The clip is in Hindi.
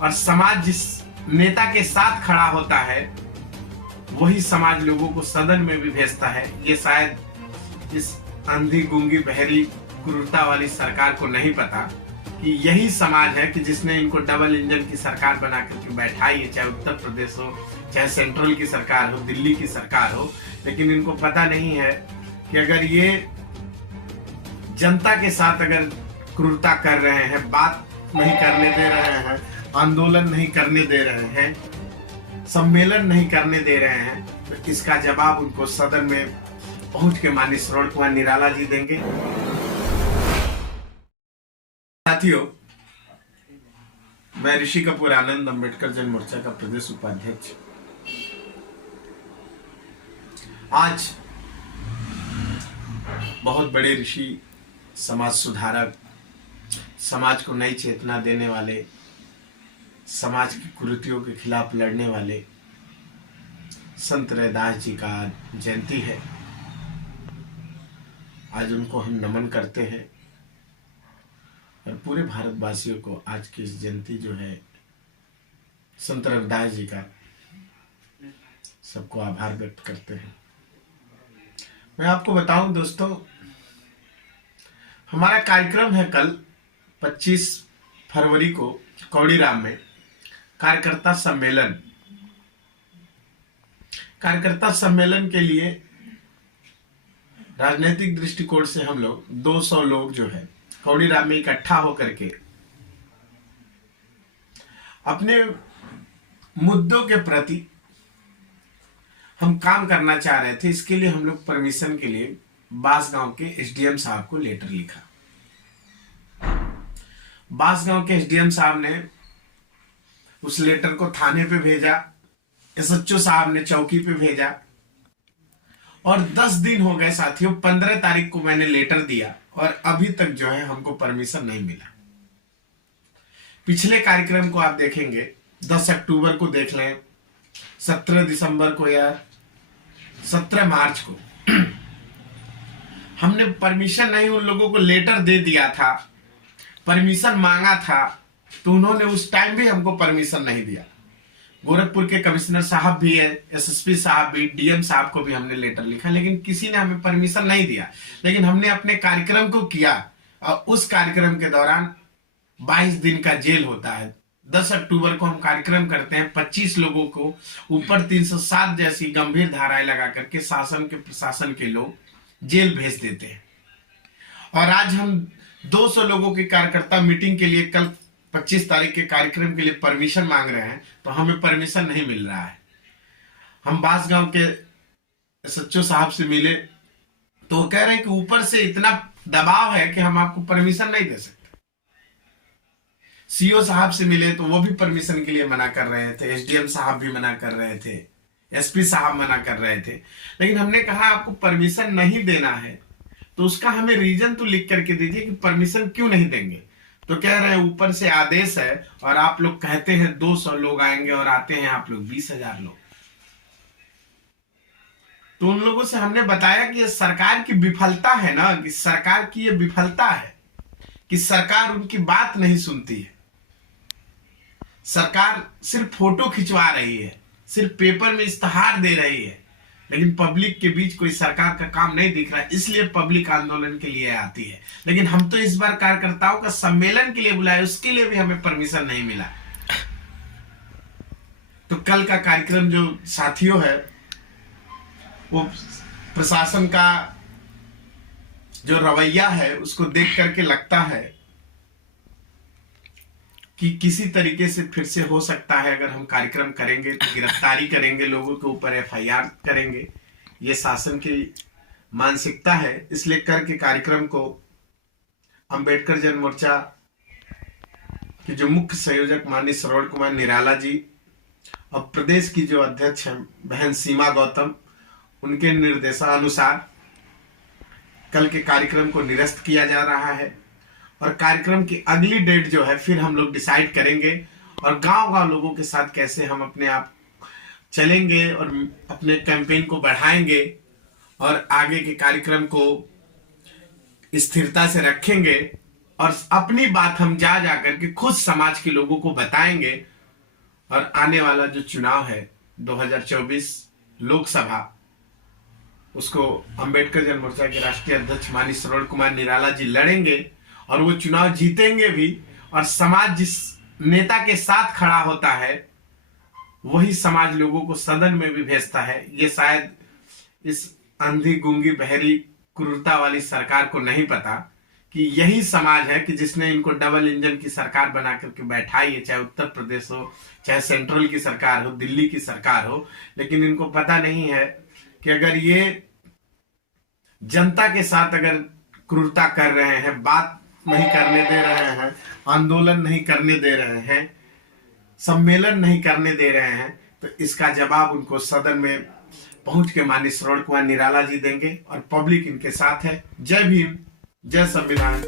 और समाज जिस नेता के साथ खड़ा होता है वही समाज लोगों को सदन में भी भेजता है। ये शायद इस अंधी गूंगी बहरी क्रूरता वाली सरकार को नहीं पता कि यही समाज है कि जिसने इनको डबल इंजन की सरकार बना करके बैठाई है, चाहे उत्तर प्रदेश हो, चाहे सेंट्रल की सरकार हो, दिल्ली की सरकार हो। लेकिन इनको पता नहीं है कि अगर ये जनता के साथ अगर क्रूरता कर रहे हैं, बात नहीं करने दे रहे हैं, आंदोलन नहीं करने दे रहे हैं, सम्मेलन नहीं करने दे रहे हैं, तो इसका जवाब उनको सदन में पहुंच के माननीय श्रवण कुमार निराला जी देंगे। साथियों, मैं ऋषि कपूर आनंद, अम्बेडकर जन मोर्चा का प्रदेश उपाध्यक्ष। आज बहुत बड़े ऋषि, समाज सुधारक, समाज को नई चेतना देने वाले, समाज की कुरीतियों के खिलाफ लड़ने वाले संत रैदास जी का जयंती है। आज उनको हम नमन करते हैं और पूरे भारतवासियों को आज की इस जयंती जो है संत रैदास जी का, सबको आभार व्यक्त करते हैं। मैं आपको बताऊं दोस्तों, हमारा कार्यक्रम है कल 25 फरवरी को कौड़ीराम में कार्यकर्ता सम्मेलन। कार्यकर्ता सम्मेलन के लिए राजनीतिक दृष्टिकोण से हम लोग 200 लोग जो है कौड़ीराम में इकट्ठा होकर के अपने मुद्दों के प्रति हम काम करना चाह रहे थे। इसके लिए हम लोग परमिशन के लिए बांसगांव के एसडीएम साहब को लेटर लिखा। बांसगांव के एसडीएम साहब ने उस लेटर को थाने पे भेजा, एसएचओ साहब ने चौकी पे भेजा और 10 दिन हो गए साथियों। 15 तारीख को मैंने लेटर दिया और अभी तक जो है हमको परमिशन नहीं मिला। पिछले कार्यक्रम को आप देखेंगे, 10 अक्टूबर को देख लें, 17 दिसंबर को या 17 मार्च को हमने परमिशन नहीं, उन लोगों को लेटर दे दिया था, परमिशन मांगा था, तो उन्होंने उस टाइम भी हमको परमिशन नहीं दिया। गोरखपुर के कमिश्नर साहब भी है, एसएसपी साहब भी, डीएम साहब को भी हमने लेटर लिखा, लेकिन किसी ने हमें परमिशन नहीं दिया। लेकिन हमने अपने कार्यक्रम को किया और उस कार्यक्रम के दौरान 22 दिन का जेल होता है। 10 अक्टूबर को हम कार्यक्रम करते हैं, 25 लोगों को ऊपर 307 जैसी गंभीर धाराएं लगा करके शासन के, प्रशासन के लोग जेल भेज देते हैं। और आज हम 200 लोगों की कार्यकर्ता मीटिंग के लिए कल 25 तारीख के कार्यक्रम के लिए परमिशन मांग रहे हैं, तो हमें परमिशन नहीं मिल रहा है। हम बांसगांव के एसएचओ साहब से मिले तो वो कह रहे हैं कि ऊपर से इतना दबाव है कि हम आपको परमिशन नहीं दे सकते। सीओ साहब से मिले तो वो भी परमिशन के लिए मना कर रहे थे, एसडीएम साहब भी मना कर रहे थे, एसपी साहब मना कर रहे थे। लेकिन हमने कहा आपको परमिशन नहीं देना है तो उसका हमें रीजन तो लिख करके दीजिए कि परमिशन क्यों नहीं देंगे। तो कह रहे हैं ऊपर से आदेश है और आप लोग कहते हैं 200 लोग आएंगे और आते हैं आप लोग 20,000 लोग। तो उन लोगों से हमने बताया कि ये सरकार की विफलता है ना, कि सरकार की ये विफलता है कि सरकार उनकी बात नहीं सुनती है। सरकार सिर्फ फोटो खिंचवा रही है, सिर्फ पेपर में इश्तेहार दे रही है, लेकिन पब्लिक के बीच कोई सरकार का काम नहीं दिख रहा है। इसलिए पब्लिक आंदोलन के लिए आती है। लेकिन हम तो इस बार कार्यकर्ताओं का सम्मेलन के लिए बुलाए, उसके लिए भी हमें परमिशन नहीं मिला। तो कल का कार्यक्रम जो साथियों है, वो प्रशासन का जो रवैया है उसको देख करके लगता है कि किसी तरीके से फिर से हो सकता है अगर हम कार्यक्रम करेंगे तो गिरफ्तारी करेंगे, लोगों के ऊपर एफआईआर करेंगे। ये शासन की मानसिकता है। इसलिए करके कार्यक्रम को अम्बेडकर जन मोर्चा के जो मुख्य संयोजक माननीय श्रवण कुमार निराला जी और प्रदेश की जो अध्यक्ष हैं बहन सीमा गौतम, उनके निर्देशानुसार कल के कार्यक्रम को निरस्त किया जा रहा है। और कार्यक्रम की अगली डेट जो है फिर हम लोग डिसाइड करेंगे और गांव-गांव लोगों के साथ कैसे हम अपने आप चलेंगे और अपने कैंपेन को बढ़ाएंगे और आगे के कार्यक्रम को स्थिरता से रखेंगे। और अपनी बात हम जा जा करके खुद समाज के लोगों को बताएंगे। और आने वाला जो चुनाव है 2024 लोकसभा, उसको अंबेडकर जन मोर्चा के राष्ट्रीय अध्यक्ष माननीय श्रवण कुमार निराला जी लड़ेंगे और वो चुनाव जीतेंगे भी। और समाज जिस नेता के साथ खड़ा होता है वही समाज लोगों को सदन में भी भेजता है। ये शायद इस अंधी गूंगी बहरी क्रूरता वाली सरकार को नहीं पता कि यही समाज है कि जिसने इनको डबल इंजन की सरकार बना करके बैठाई है, चाहे उत्तर प्रदेश हो, चाहे सेंट्रल की सरकार हो, दिल्ली की सरकार हो। लेकिन इनको पता नहीं है कि अगर ये जनता के साथ अगर क्रूरता कर रहे हैं, बात नहीं करने दे रहे हैं, आंदोलन नहीं करने दे रहे हैं, सम्मेलन नहीं करने दे रहे हैं, तो इसका जवाब उनको सदन में पहुंच के माननीय श्रवण कुमार निराला जी देंगे और पब्लिक इनके साथ है। जय भीम, जय संविधान।